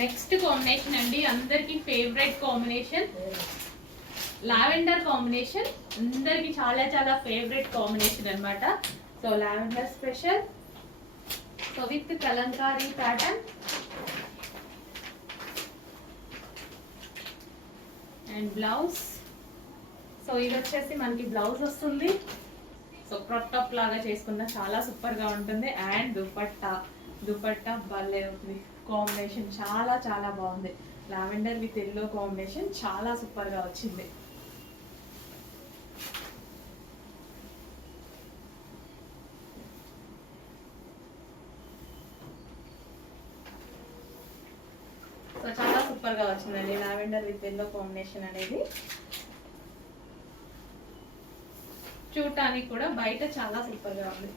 Next combination అండి, అందరికి favourite combination lavender combination. అందరికి చాలా చాలా ఫేవరెట్ కాంబినేషన్ అన్నమాట. So lavender special, so with Kalamkari pattern and blouse. So ఇది వచ్చేసి మనకి బ్లౌజ్ వస్తుంది. సో క్రాప్ టాప్ లాగా చేసుకున్న చాలా సూపర్ గా ఉంటుంది. అండ్ దుపట్టా భలే ఉంది, కాంబినేషన్ చాలా చాలా బాగుంది. లావెండర్ విత్ ఎల్లో కాంబినేషన్ చాలా సూపర్ గా వచ్చింది. సో చాలా సూపర్ గా వచ్చిందండి లావెండర్ విత్ ఎల్లో కాంబినేషన్ అనేది. చూడటానికి కూడా బయట చాలా సూపర్ గా ఉంది.